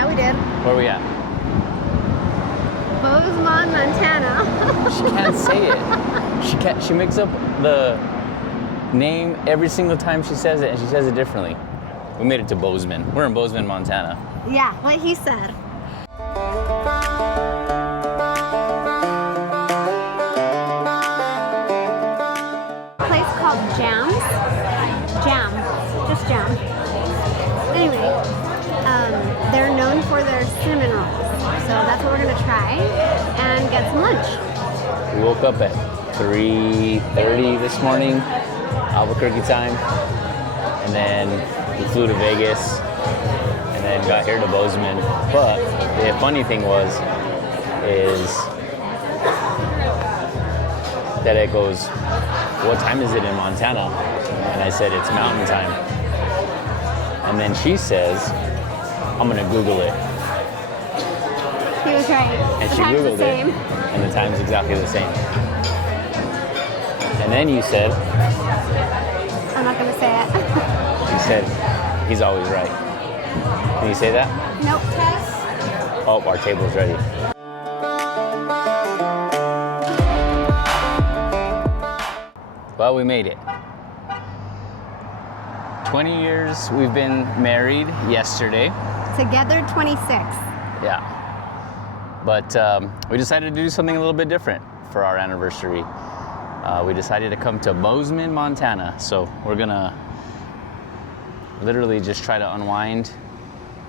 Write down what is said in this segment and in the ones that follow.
Yeah, we did. Where are we at? Bozeman, Montana. She can't say it. She makes up the name every single time she says it, and she says it differently. We made it to Bozeman. We're in Bozeman, Montana. Yeah, what he said. A place called Jam. Just Jam. Anyway, they're known for their cinnamon rolls. So that's what we're gonna try and get some lunch. We woke up at 3:30 this morning, Albuquerque time, and then we flew to Vegas, and then got here to Bozeman. But the funny thing is that it goes, what time is it in Montana? And I said, it's mountain time. And then she says, I'm gonna Google it. He was right. And she Googled it, and the time's exactly the same. And then you said, I'm not gonna say it. you said, he's always right. Can you say that? Nope. Oh, our table's ready. Well, we made it. 20 years we've been married yesterday. Together 26. Yeah. But we decided to do something a little bit different for our anniversary. We decided to come to Bozeman, Montana. So we're gonna literally just try to unwind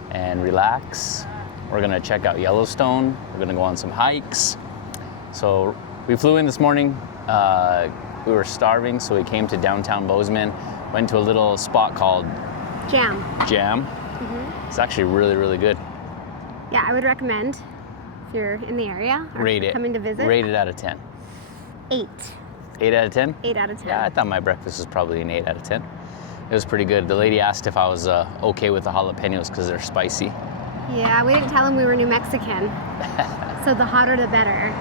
and relax. We're gonna check out Yellowstone. We're gonna go on some hikes. So we flew in this morning. We were starving, so we came to downtown Bozeman, went to a little spot called Jam. Mm-hmm. It's actually really, really good. Yeah, I would recommend if you're in the area or coming to visit. Rate it out of 10. 8. 8 out of 10? 8 out of 10. Yeah, I thought my breakfast was probably an 8 out of 10. It was pretty good. The lady asked if I was okay with the jalapenos because they're spicy. Yeah, we didn't tell them we were New Mexican. So the hotter the better.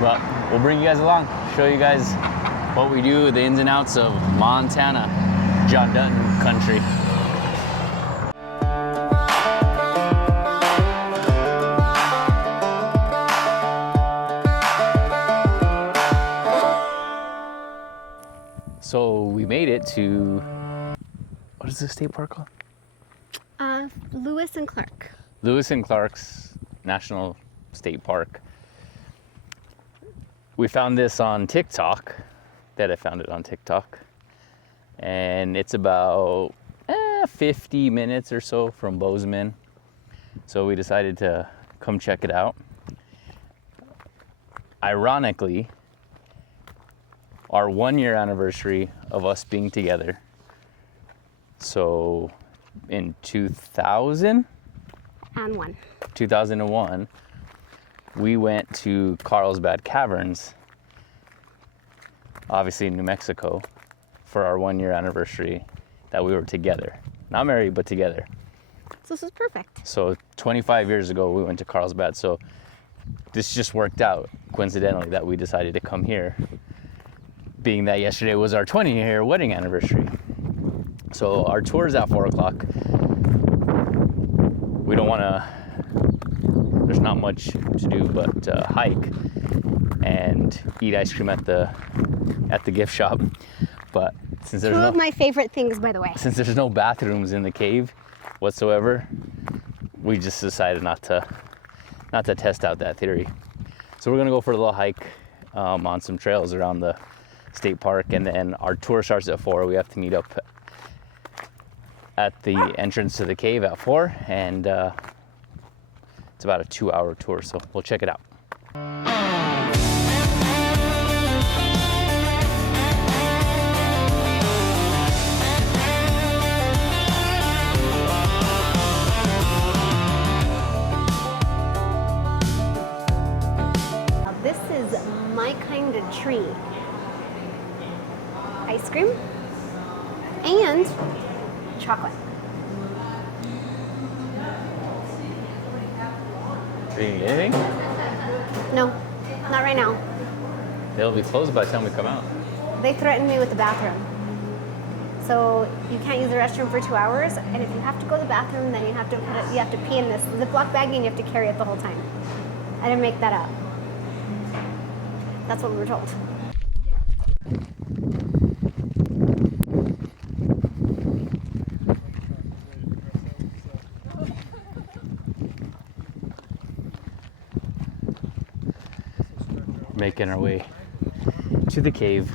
Well, we'll bring you guys along, show you guys what we do, the ins and outs of Montana, John Dutton country. So we made it to, what is this state park called? Lewis and Clark. Lewis and Clark's National State Park. We found this on TikTok. I found it on TikTok. And it's about 50 minutes or so from Bozeman. So we decided to come check it out. Ironically, our 1-year anniversary of us being together. So in 2001, we went to Carlsbad Caverns, obviously in New Mexico, for our 1-year anniversary that we were together. Not married, but together. So this is perfect. So 25 years ago, we went to Carlsbad. So this just worked out coincidentally that we decided to come here, being that yesterday was our 20-year wedding anniversary. So our tour is at 4 o'clock. We don't want to, there's not much to do but hike and eat ice cream at the gift shop. But since there's Two of my favorite things, by the way. Since there's no bathrooms in the cave whatsoever, we just decided not to test out that theory. So we're gonna go for a little hike on some trails around the state park, and then our tour starts at 4. We have to meet up at the entrance to the cave at 4, and it's about a 2-hour tour, so we'll check it out. This is my kind of tree. Ice cream and chocolate. Are you gonna get anything? No, not right now. They'll be closed by the time we come out. They threatened me with the bathroom. So you can't use the restroom for 2 hours, and if you have to go to the bathroom, then you have to pee in this Ziploc bag, and you have to carry it the whole time. I didn't make that up. That's what we were told. Making our way to the cave.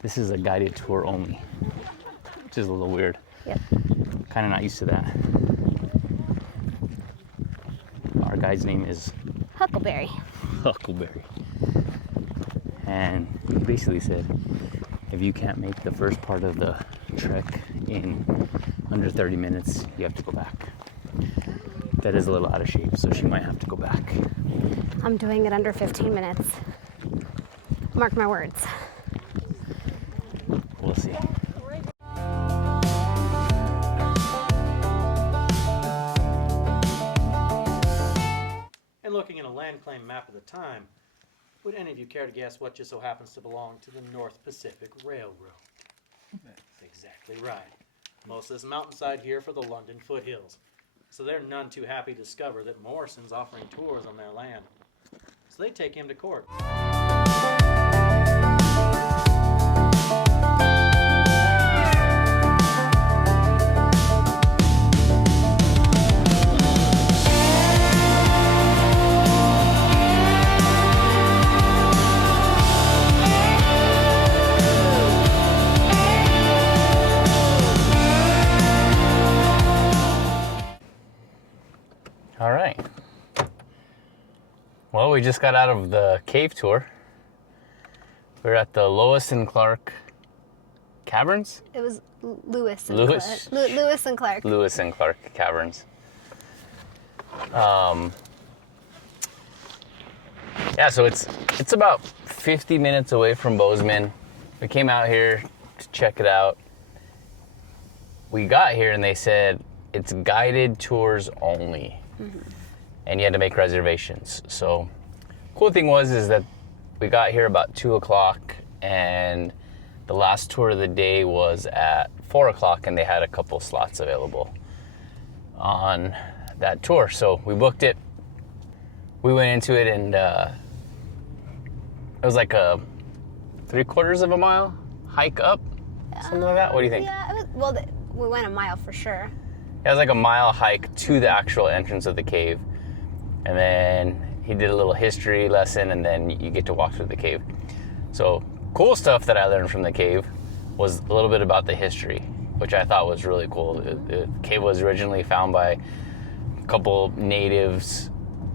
This is a guided tour only, which is a little weird. Yep. Kind of not used to that. Our guide's name is Huckleberry. Huckleberry. And he basically said, if you can't make the first part of the trek in under 30 minutes, you have to go back. That is a little out of shape, so she might have to go back. I'm doing it under 15 minutes. Mark my words. We'll see. And looking at a land claim map of the time, would any of you care to guess what just so happens to belong to the North Pacific Railroad? That's exactly right. Most of this mountainside here for the London foothills. So they're none too happy to discover that Morrison's offering tours on their land. So they take him to court. All right. Well, we just got out of the cave tour. We're at the Lewis and Clark Caverns? It was Lewis and Lewis? Clark. Lewis and Clark. Lewis and Clark Caverns. Yeah, so it's about 50 minutes away from Bozeman. We came out here to check it out. We got here and they said it's guided tours only. Mm-hmm. And you had to make reservations. So cool thing is that we got here about 2 o'clock and the last tour of the day was at 4 o'clock and they had a couple slots available on that tour. So we booked it. We went into it and it was like a 3/4 of a mile hike up, something like that. What do you think? Yeah, we went a mile for sure. It was like a mile hike to the actual entrance of the cave. And then he did a little history lesson and then you get to walk through the cave. So cool stuff that I learned from the cave was a little bit about the history, which I thought was really cool. The cave was originally found by a couple natives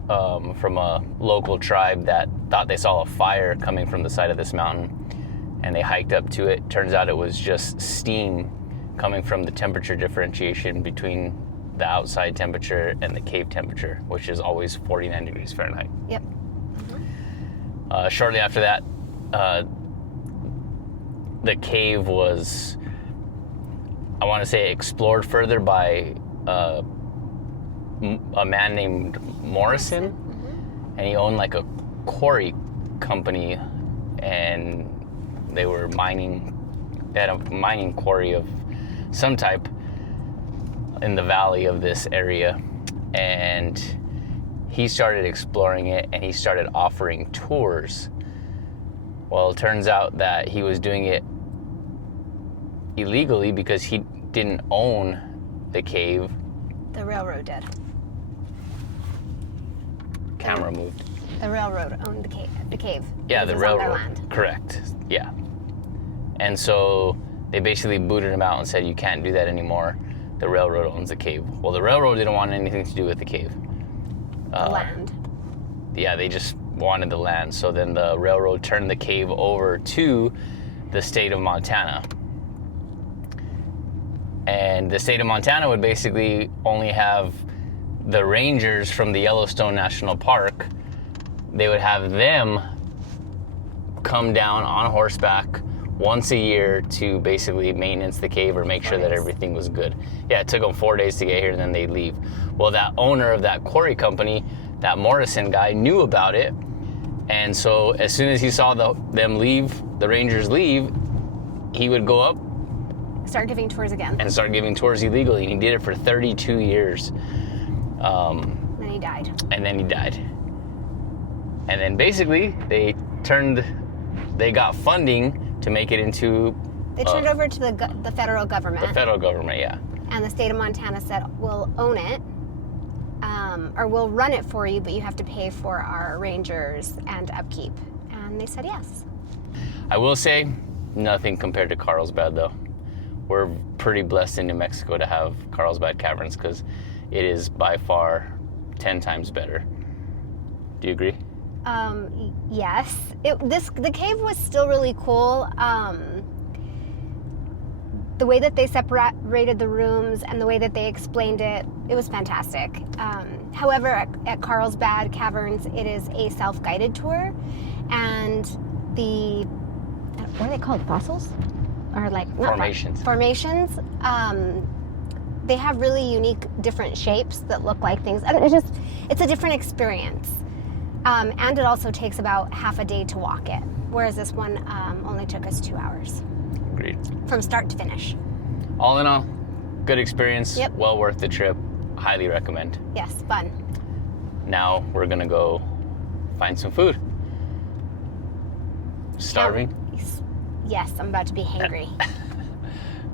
from a local tribe that thought they saw a fire coming from the side of this mountain and they hiked up to it. Turns out it was just steam coming from the temperature differentiation between the outside temperature and the cave temperature, which is always 49 degrees Fahrenheit. Yep. Shortly after that, the cave was, I want to say, explored further by a man named Morrison, and he owned like a quarry company, and they were mining. They had a mining quarry of some type in the valley of this area, and he started exploring it and he started offering tours. Well, it turns out that he was doing it illegally because he didn't own the cave. The railroad did. Camera moved. The railroad owned the cave. Yeah, It the was on their railroad. land. Correct. Yeah. And so they basically booted him out and said, you can't do that anymore. The railroad owns the cave. Well, the railroad didn't want anything to do with the cave. The land. Yeah, they just wanted the land. So then the railroad turned the cave over to the state of Montana. And the state of Montana would basically only have the rangers from the Yellowstone National Park. They would have them come down on horseback once a year to basically maintenance the cave or make sure that everything was good. Yeah, it took them 4 days to get here and then they'd leave. Well, that owner of that quarry company, that Morrison guy, knew about it. And so as soon as he saw them leave, the rangers leave, he would go up start giving tours again. and start giving tours illegally. And he did it for 32 years. Then he died. And then he died. And then basically they got funding to make it into They turned over to the federal government. the federal government, yeah. And the state of Montana said, we'll own it, or we'll run it for you, but you have to pay for our rangers and upkeep. And they said yes. I will say, nothing compared to Carlsbad, though. We're pretty blessed in New Mexico to have Carlsbad Caverns because it is by far 10 times better. Do you agree? Yes. The cave was still really cool. The way that they separated the rooms and the way that they explained it, it was fantastic. However, at Carlsbad Caverns, it is a self-guided tour, and what are they called? Fossils? Or like Formations. Formations. They have really unique, different shapes that look like things. And it's a different experience. And it also takes about half a day to walk it, whereas this one only took us 2 hours. Agreed. From start to finish. All in all, good experience. Yep. Well worth the trip. Highly recommend. Yes, fun. Now we're gonna go find some food. Starving? Yes, I'm about to be hangry.